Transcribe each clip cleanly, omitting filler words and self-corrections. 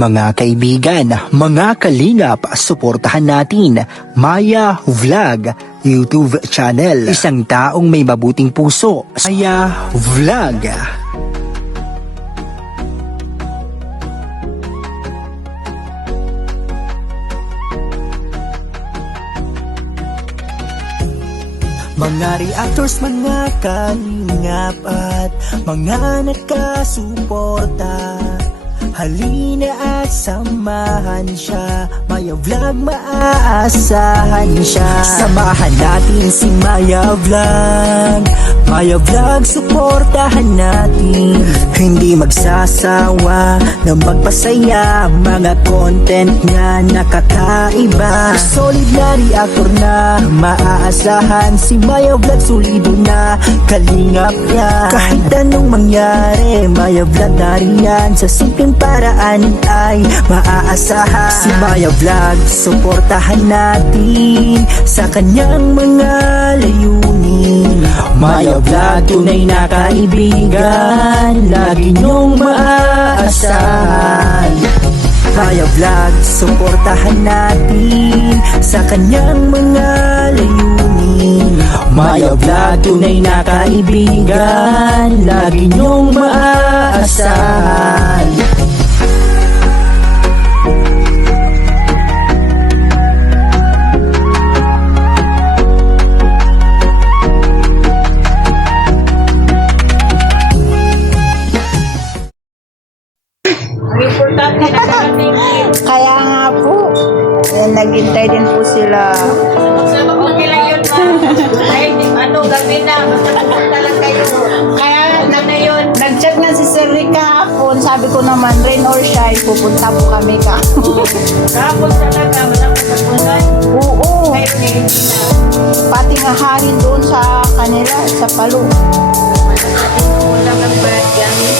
Mga kaibigan, mga kalingap, suportahan natin Maya Vlog YouTube channel. Isang taong may mabuting puso. Maya Vlog. Mga reactors, mga kalingap at mga nakasuporta, halina at samahan siya. Maya Vlog, maaasahan siya. Samahan natin si Maya Vlog. Maya Vlog, suportahan natin. Hindi magsasawa na magpasaya. Mga content niya nakakaiba. Solid na reactor na maaasahan. Si Maya Vlog, solido na kalingap niya. Kahit anong mangyari, Maya Vlog nariyan. Sa simpleng paraan ay maaasahan. Si Maya Vlog, suportahan natin sa kanyang mga layunin. Maya Vlog, tunay na kaibigan, lagi niyong maaasahan. Maya Vlog, suportahan natin sa kanyang mga layunin. Maya Vlog, tunay na kaibigan, lagi niyong maaasahan. Importante na kami. Kaya nga po, naghintay din po sila. Okay lang yun, ma. Ay, gabi na. Magkakapunta lang kayo. Kaya Na yun. nag-chat na si Sir Rica po. Sabi ko naman, rain or shine, pupunta po kami ka. Kahapon talaga, malapit sa bulan. Oo, Ngayon, hindi na. pati nga hangin doon sa kanila, sa palo. Wala kang bayad gamit.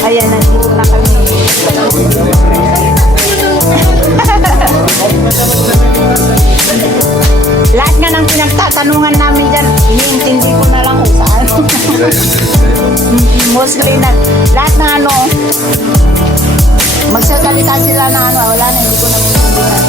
Ayan, nandito na kami. Lahat nga ng pinagtatanungan namin dyan, iniintindi ko na lang kung saan. Mostly na, lahat na ano, magsasalita sila na ano, wala na, hindi ko na maintindihan.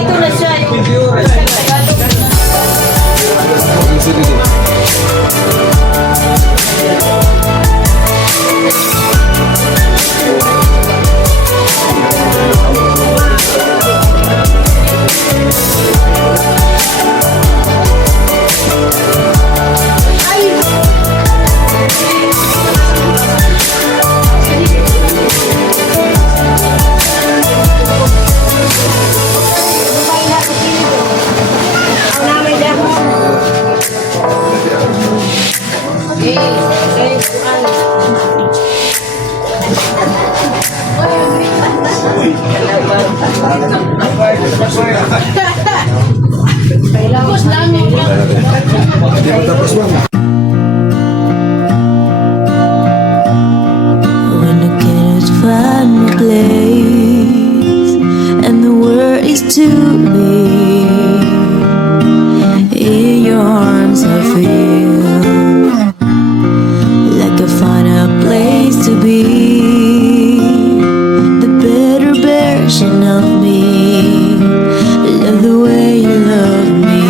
Ito na siya. When I get to find my place and the world is too big, in your arms I feel like I find a place to be, the better version of me. Love the way you love me.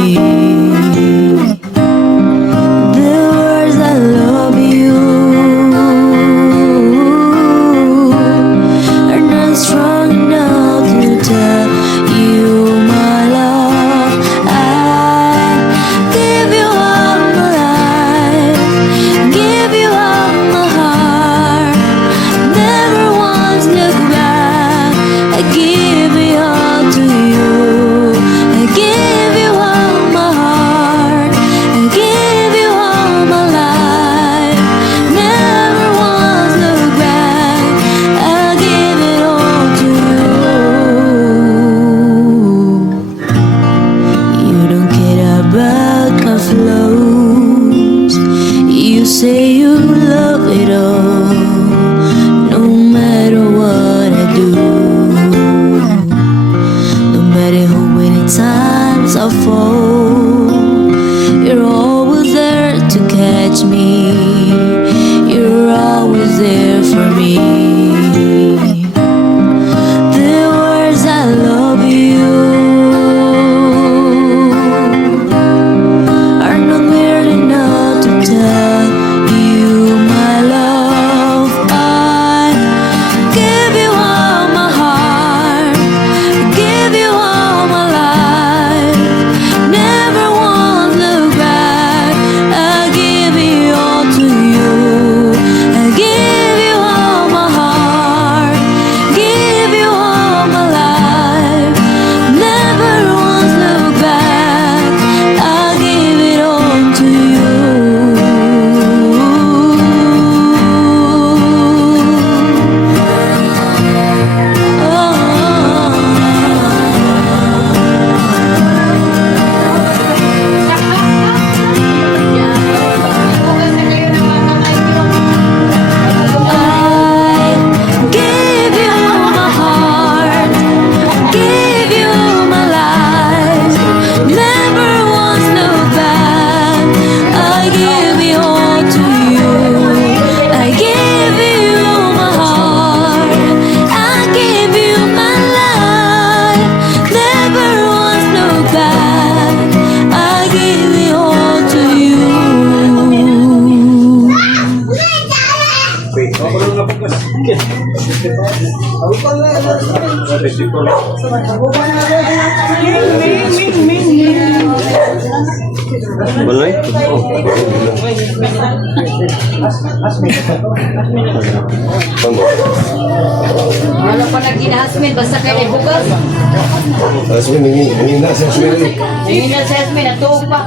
you love it all, no matter what I do. No matter how many times I fall, you're always there to catch me. You're always there for me. The words I love you are not merely enough to tell you my love. I give you all my heart, give you all my life. Never once look back. I give it all to you. I give you all my heart, give you all my life. Never once look back. I give it all to you. I give you my heart, give you my life. Never once look back. I give it all to you. I give you my heart, I give you my life. Never once look back. I give it all to you. Balay? Wala pa na ginahasmin, basta kayo bukas. Asmin, hindi na sa Asmin. Hindi na sa Asmin, natuog pa.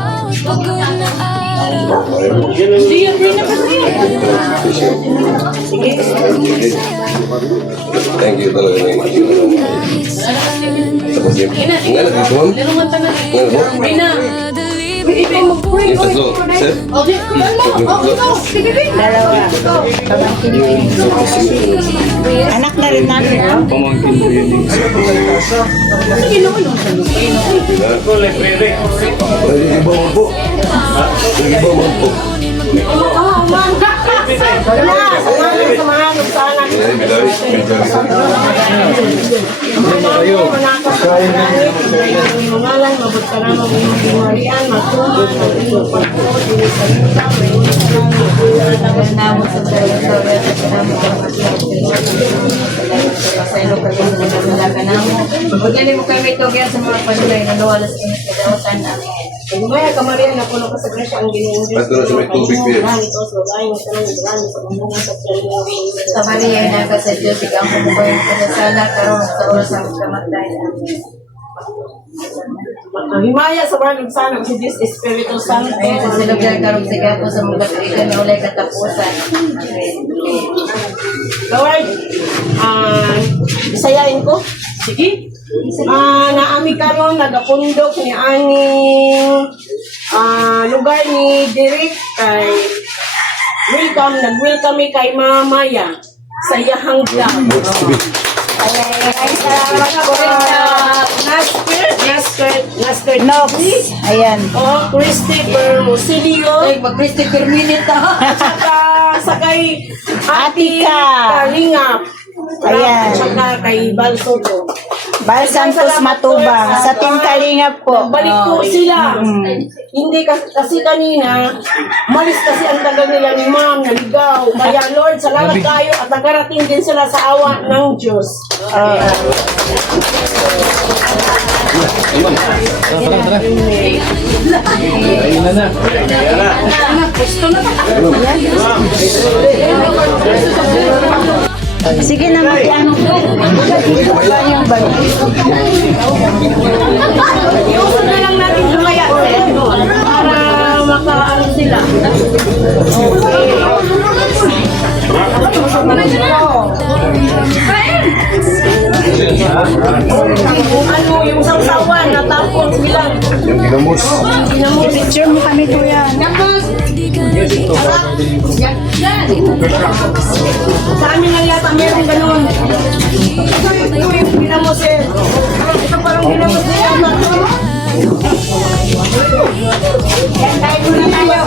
Thank you talaga. Tapos yun. Nga nagkito ma'am? Nga po? Yung tatlo, sir? Yung tatlo. Anak na rin namin. Pamangkin ko yun. Nag-iba mo po. Nag-iba mo po. Yan, bilawi. Tapos nabot sa territory at sinamot ang pasaylo ka rin sa nagalaga namo. Pagkali mo kami ito kaya sa mga panulay na nawalas kami sa dawasan namin. Maya kamarian na puno ka sa grasya ang ginunod. At doon sa may tubig ko yun. Sa Maria na ka sa Diyos, ikaw mo ko yung pinasala karon sa oras ang kamatay namin. Himaya sa barang sana si Diyos Espiritu Santo. Ayun, sa lugar karon sa gato sa mga kaibigan na ulay katapusan. Amen. Lord, isayain ko. Sige. Naami karon nagapundok ni aning lugar ni Derek kay nag-welcome kay Mama Maya sa iyahang vlog. Salamat po. Nasker Nox. Ayan. Christopher Musilio. Ay, mag-Christy per minute At saka sa kay Ate Atika. Kalingap. Ayan. At saka kay Balsoto. Bal Santos Matubang. Sa Team Kalingap po. Balik po sila. Hindi kasi kanina, malis kasi ang tagal nila ni Ma'am, naligaw. Kaya Lord, salamat tayo at nagarating din sila sa awa ng Diyos. Sige na, mag-ano po. Yung bag. Iusod na lang natin ito kaya para makaano sila. Ano, yung sawsawan, natapon sila. Yung ginamos. Picture mo kami, kuya. Tapos, Sa amin nga yata meron ganun. Ito yung ginamos eh. Ito parang ginamos eh. Yan tayo na tayo.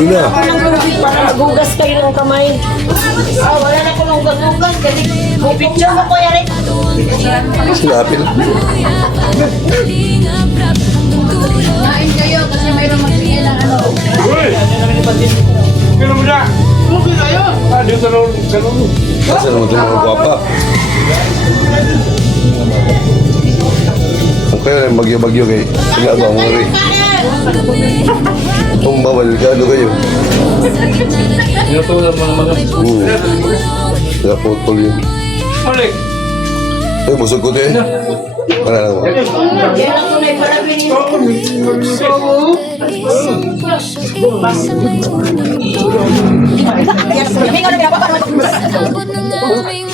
Ina. Para magugas kayo ng kamay. Wala na ko nung gagugas. Kasi picture mo ko yan eh. Sinapil. Kain kayo kasi mayroong magbigay ng ano. Kasi naman ito mga guwapa. Okay na bagyo-bagyo kay ginagawa mo rin. Kung babalikado kayo. Kaya putol yun. Eh, busog ko din. Wala lang mo. Yan ako na iparabinin. Sabot ng aming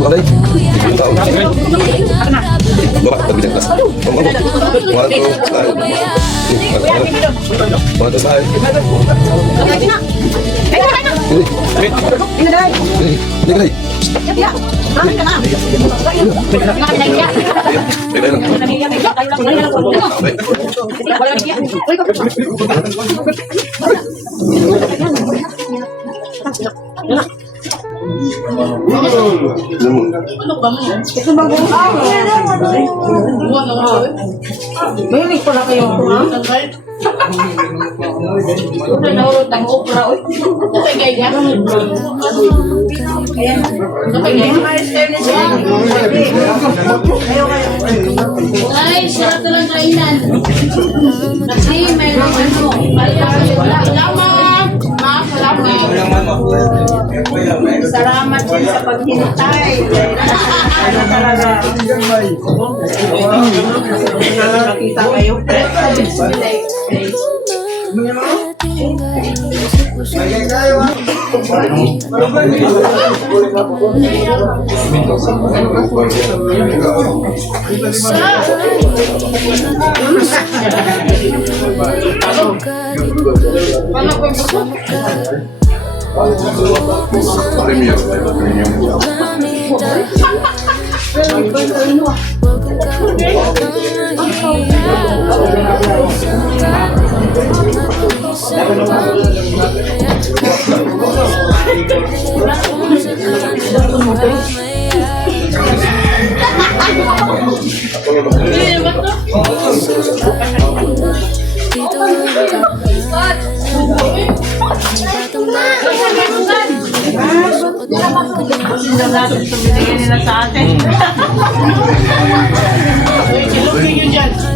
Walay. Tao. Baba, tabi ng klas. One, two, slide. Mahilig pala kayong kumam. Nahulog ng opera. Kapag ganyan. Kapag ganyan. Ay, sarap na lang kainan. Kasi mayroong ano. Salamat. Ma, salamat. Salamat din sa paghinintay. Ano talaga? Nakita kayo.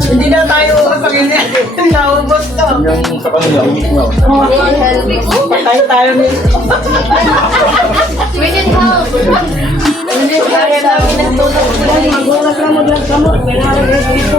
Hindi na tayo kapag-init. Naubos to. Patay tayo nito. We need help. Kaya namin ang tulog. Magulat na mo dyan kamot. May nalagay dito.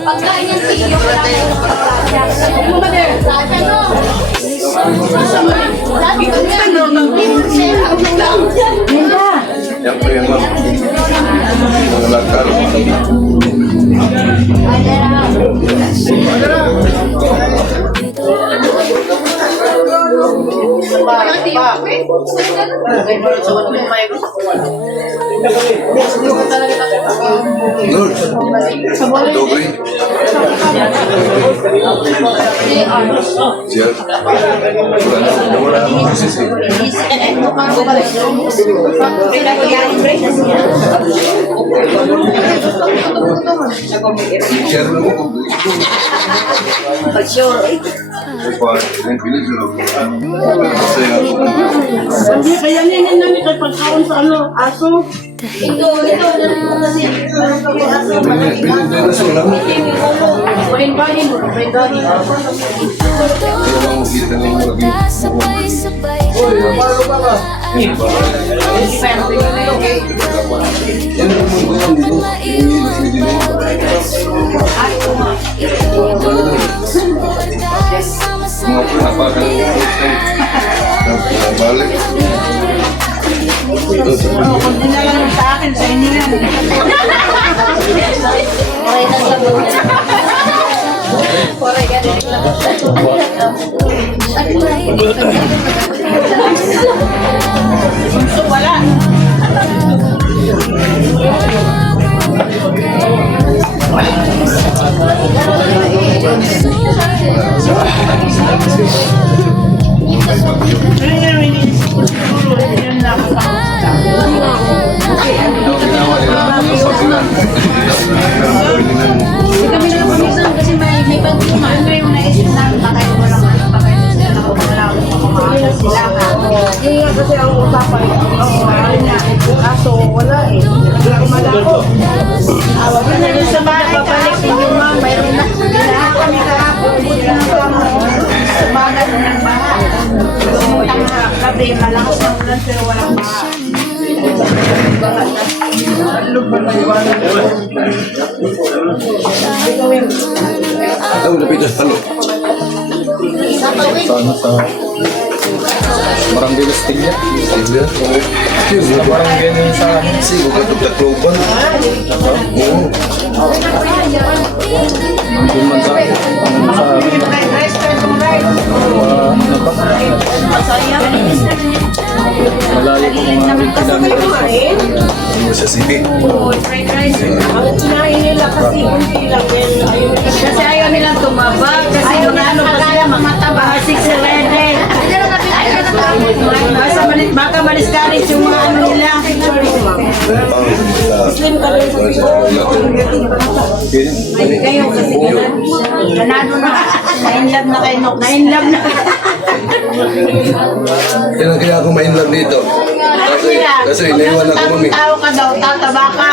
Pagkain yan, tiyo. Lord, dobre. Siya. Wala akong masisi. Siya rin ako. Masaya ako. Hindi, kaya ninin namin kay pagkaon sa ano, aso. Pinagdadaso lang. Sabay-sabay Mga pinapakan balik. Hindi na lang sa akin, sa inyo yan. Kami na lang minsan kasi may pagkumaan ngayon naisip namin baka yung walang sila ka. Yun nga kasi ang usapan. Aso, wala eh. Malako. Awag na rin sa bahay. Babalik din yung ma'am. Mayroon na. Lahat kami kahapon. Sa bahay ng bahay. Lumutang na gabi. Malakas ng ulan pero walang bahay. Ikaw napitas talo. Sana sa Barangay Las Piñas. Sila. Sa barangay na yun sa amin. Sigo ka tagtakloban. Oo. Nandun man sa amin. Malayo po mga kilometers. Ano sa city. Ang kinain nila kasi hindi lang yan. Ayun. Kasi ayaw nilang tumaba. Kasi yung ano pa sila mga taba. 6'11". Baka malis-kalis yung mga ano nila. Slim ka rin sa Kayo kasi ganado na. Na-inlove na kayo. Na-inlove na. Kailan kaya ako ma-inlove dito? Kasi inaiwan ako mami. Tao ka daw, tataba ka.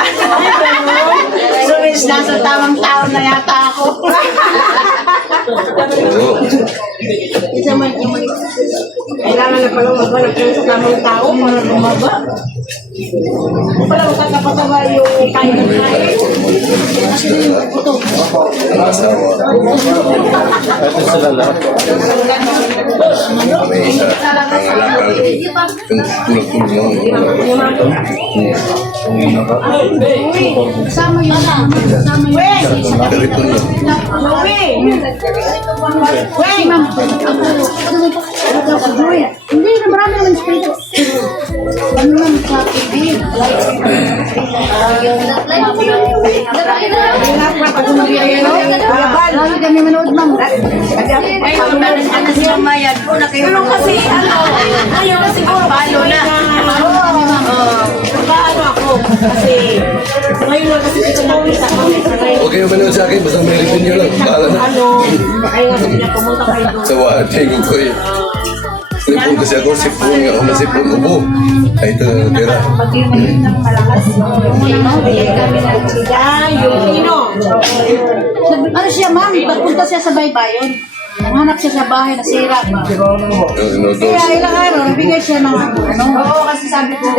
So means nasa tamang tao na yata ako. Oo. kailangan na palang maghanap ng sa tamang tao para lumaba. Palang kakapataba yung kain ng kain. Ito sila lahat. May isa. Nangalakal. Yung tulog-tulog. Sama yun na. Sama yun. Ganito na. Si ma'am. Hindi na marami naman espiritu. Ano naman sa TV? Lalo kami manood ma'am. Ay, ano si Mamayad po na kayo. Pero kasi, ayaw na siguro. Palo na. Paano ako? Kasi ngayon lang kasi ito nakita ko. Huwag kayo manood sa akin, basta may review nyo lang. Bahala na. Ano, ay nga sabi niya, pumunta kayo doon. Sa watching ko eh. Sipon kasi ako, sipon nga ako, masipon ko po. Ay, ito na natira. Pag yun naging ng malakas, bigay kami ng Yan, yung inom. Ano siya ma'am? Pagpunta siya sa baybayon. Hanap siya sa bahay na sira ba? Kaya ilang araw, nabigay siya ng ano. Oo, kasi sabi ko,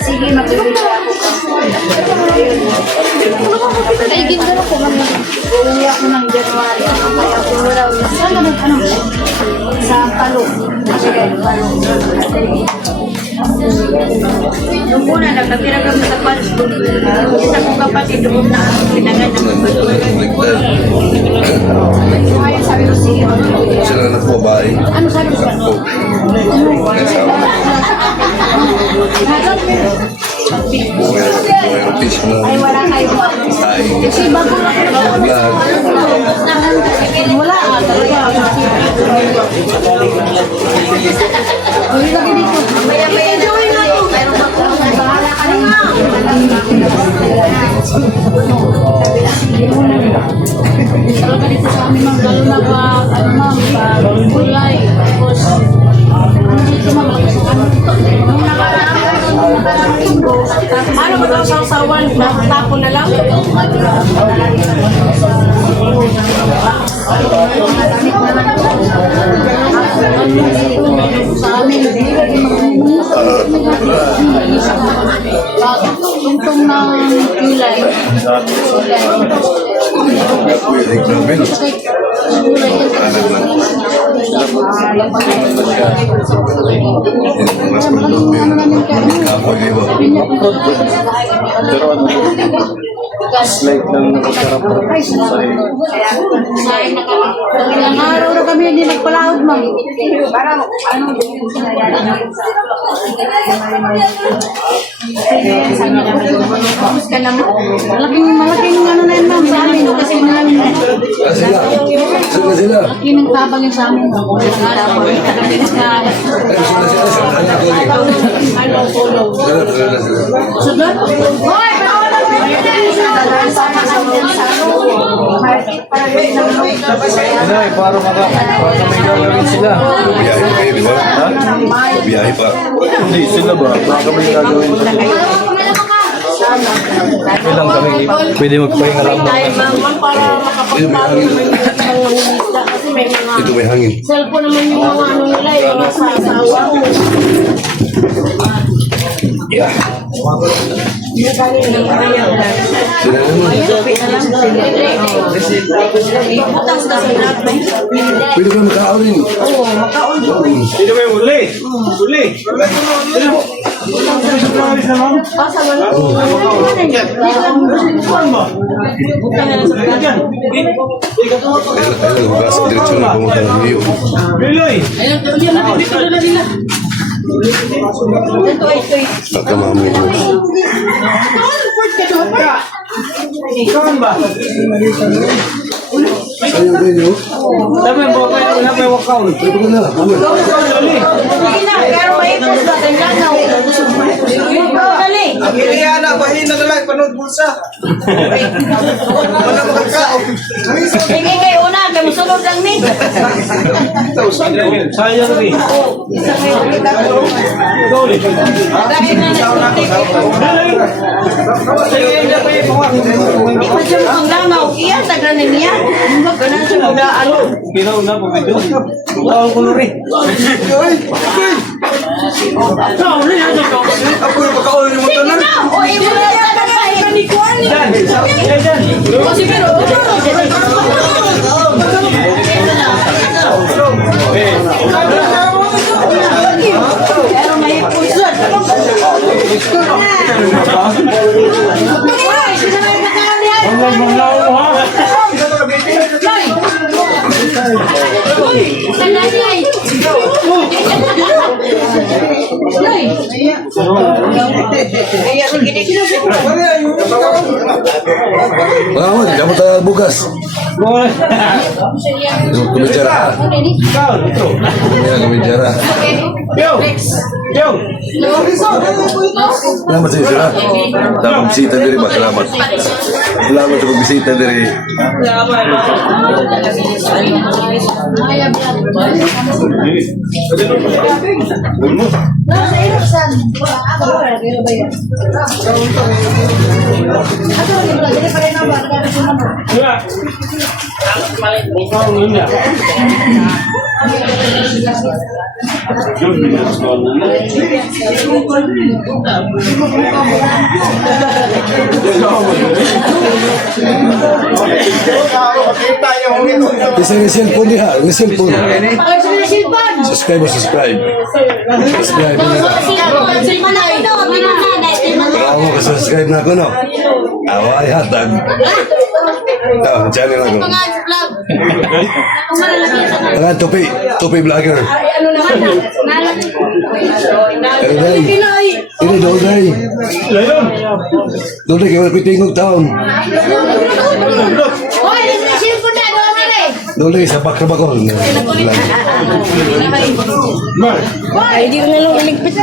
sige, magbibigay ako. Ay, ganda ko ma'am. Uuwi ako ng January. Kaya ako wala. Saan naman ano? Sa Palo. Palo. Nung una, nagkatira kami sa Palo. Isa kong kapatid, doon na ako pinagan ng Ligtad. ngayon sabi ko, sige, Sila na Anak ko, babae. Ano sabi ko siya? May asawa. Mayroong fish na. Ay, wala kayo. Ay, Kasi bago lang ako. vlog. Wala ka talaga. Uy, lagi dito. Enjoy na to. Bahala ka na nga. Talaga dito sa amin, ma'am, lalo na ano, ma'am, gulay. Tapos, dito, ma'am, nung nakaraang linggo, Ano ba daw sausawan? Tapo na lang? sa amin, tungtong ng gulay. Pwede, grabe. Mas pagpapin. Kapoy kayo ba? Pero ano, slight lang nakasarap sa Ilang araw na kami hindi nagpalahod, ma'am. Malaking ano na yun, ma'am, sa amin. Kasi namin, Ah, sila. Sila sila. malaki ng tabang yun sa amin. Kami na, Ay, sila sila. Sila sila. Sila sila. Hoy, Inay, para may gagawin sila. Biyahe pa kayo, di ba? Ha? Biyahe pa. Hindi, sila ba? Baka may gagawin sila. Ilang kami, pwede magpahinga lang. Tayo naman para makapagpapalo naman yung mga mangingisda kasi may mga Ito may hangin. cellphone naman yung mga ano nila, yung mga sa asawa. Yeah. Sila naman. Pwede ba makaunin? Sino may uli? Uli! Ayun, hugas. Diretso na pumunta ng Rio. Baka mami mo. Sayang ba yun? Dami mo kayo na may wakaw. Ito ko na. Mami. Pero may ipos na ganyan na. Dali. Ang Iliana, bahina na lang, panood bulsa. Wala makakao. Tingin kayo una, kaya musunod lang ni. Sayang rin. Dahil na hindi pa siya mukhang langaw. Iya, tagranin niya. Ganun siya magdaan. Kinaw na po ito. Wakaw ko na rin. Ako yung makaunin mo ito na. O, imo na yan. Tagranin ni Kuan. Jan! Jan! O, sige, pero may pusod. Ay, sino may pagkakas niyan? Huwag maglaw mo ha! Bangun, kamu tayo bukas. Kumicara. Ikaw, ito. Kumicara. Yo! Yo! Salamat sa sila. Dapat bisita diri ba? Salamat. Salamat sa pagbisita diri. Ikaw nila. Isa yung cellphone diha, yung cellphone. Subscribe. Subscribe Bravo ka subscribe na ako no. Away hatag. Channel ako. Ayan, topi vlogger. Ay, ano naman na? Day. Ini Day. Layon. Day kayo pitingog taon. Hoy, nagsisil ko na doon nila Day sa bakra-bakor. Mar. Ay, di ko na lang iligpit.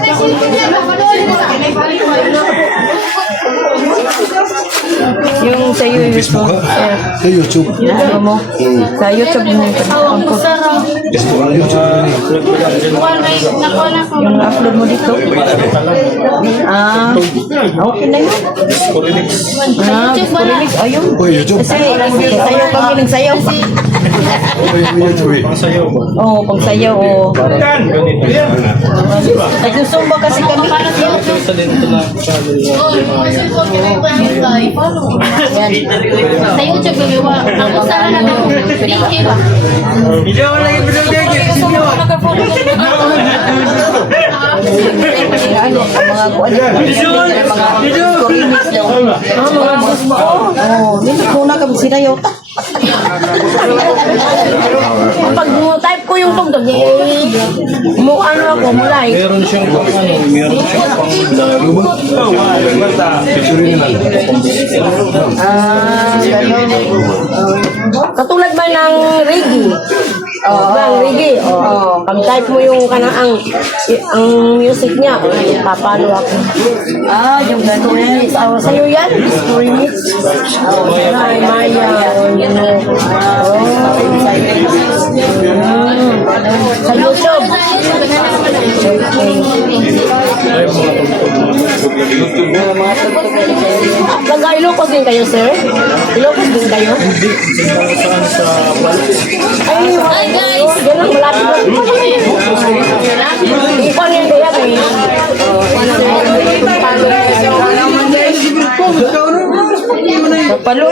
Yung sa Facebook ka? Sa YouTube. mo. Sa YouTube mo. Ang sarap. Facebook na YouTube. Nakuha na ko. Yung upload mo dito. Ah, okay na yun. Ah, Corelix. Ayun. Uy, YouTube. Kasi sayaw kami ng sayaw. Uy, YouTube. Oo, pag sayaw. Oo. Yan. Yan. Nagsusumba kasi kami. Sa YouTube gagawa. Ang usahan na ng thank you. Hindi ako lagi pinagdagi. Ano, ang mga kuwan. Mga Corelix daw. Mga boss mo. Oo, nito muna kami sinayaw. Pag type ko yung tungtog, mo ano ako, mulay. Meron siyang Picture nila. Katulad ba ng reggae? Bang reggae. Pag type mo yung kanang ang music niya, papalo ako. Ah, yung gano'n. Sa'yo yan? Story mix? Ay, Maya. Sa YouTube. Taga-Ilocos din kayo, sir? Ilocos din kayo? Ay, guys! Ganun, malapit mo. Ipon yung kaya kayo. Palo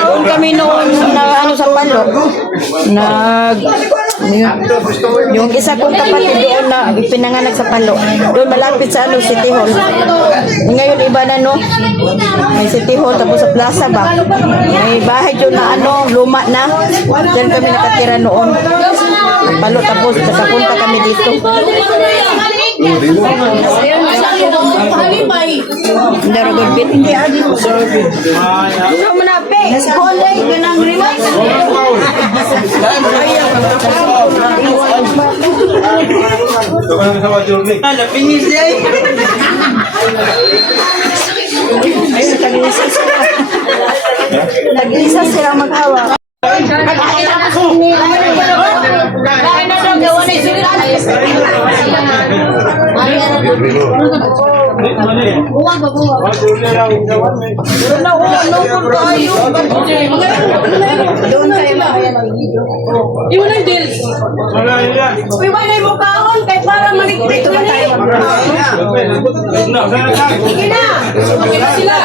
doon kami noon na ano sa Palo. Yung isa kong kapatid doon na pinanganak sa Palo. Doon malapit sa ano, City Hall. Ngayon iba na no. May City Hall tapos sa plaza ba. May bahay doon na ano, luma na. Diyan kami nakatira noon. Palo tapos nakapunta kami dito. Ndaro gudbit. Ano mo na pe? Kulay ganang rewind. Lapingis di ay. Ayun, tag-isa sila mag-awa. Iwanay mo kaon kay para maligpit ko ni. Sige na. Sila.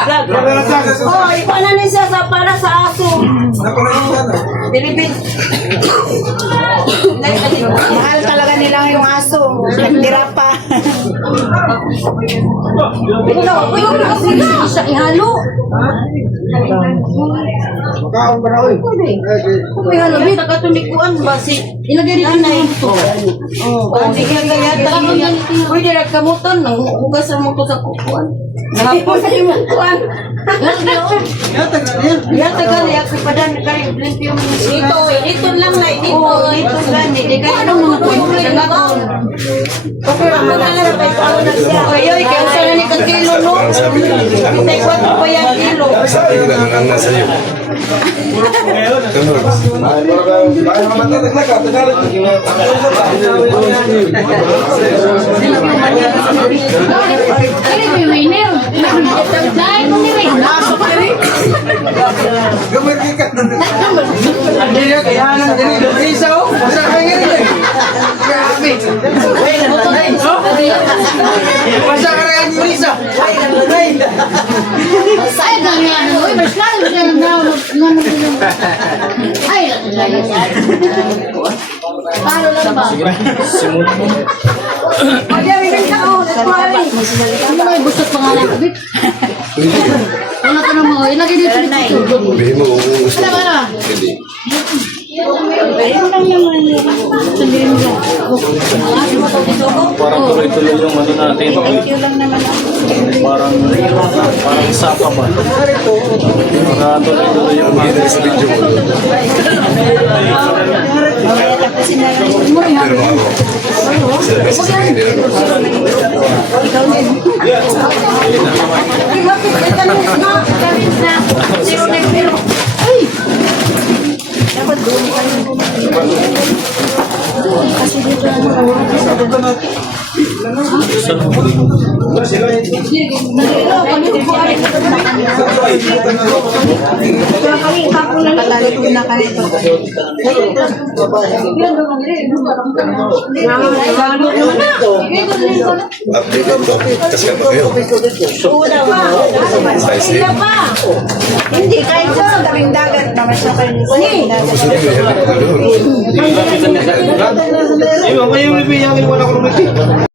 Oh, ipanan niya siya sa para sa aso. Dilipit. Mahal talaga nila yung aso. Nagtira pa. Ito daw, pwede na kasi siya ihalo. Makaon ba na oy? May halo, may nakatunikuan ba si ilagay nila na ito. Pwede kaya pwede na kamuton, hugasan mo ko sa kukuan. Nakapos sa yung kukuan. Yata na yan. Yan tagal, yan kapadan kayo, limpyo mo. Dito lang na, dito. Dito lang, hindi kayo. Anong mga tuyo na nagkakon? Okay, magkala kay Paolo na siya. Ayoy, kaya saan ni kilo, no? Kitay ko pa yan kilo. Sabi ko lang ang nasa iyo. Baka naman na ka. Ano yung winner? Dahil mo ni Ray. Gamay kikat na. Hindi na kaya nang dili. Isa o. Basta kaya nila. Grabe. Basta kaya ni Lisa. Ay, nalagay. Ay, ganyan. Uy, mas lalo siya na. Ay, Paano lang ba? Ano may busot pangalan ko, Bit? Wala ka naman, ilagay dito dito. Bihin mo kung gusto Wala mo. ka na. Hindi. Sabihin mo. Parang tuloy-tuloy yung ano natin. Parang sapa ba? Parang tuloy-tuloy yung Hindi na sa video mo. Pero ako. Sa hindi na. Update lang to. Kasi ba kayo? Size 8. Hindi, kahit sa tabing dagat naman siya kayo ni Tapos hindi ko helmet ko doon. Iwan kayo yung bibiyangin wala ko lumiti.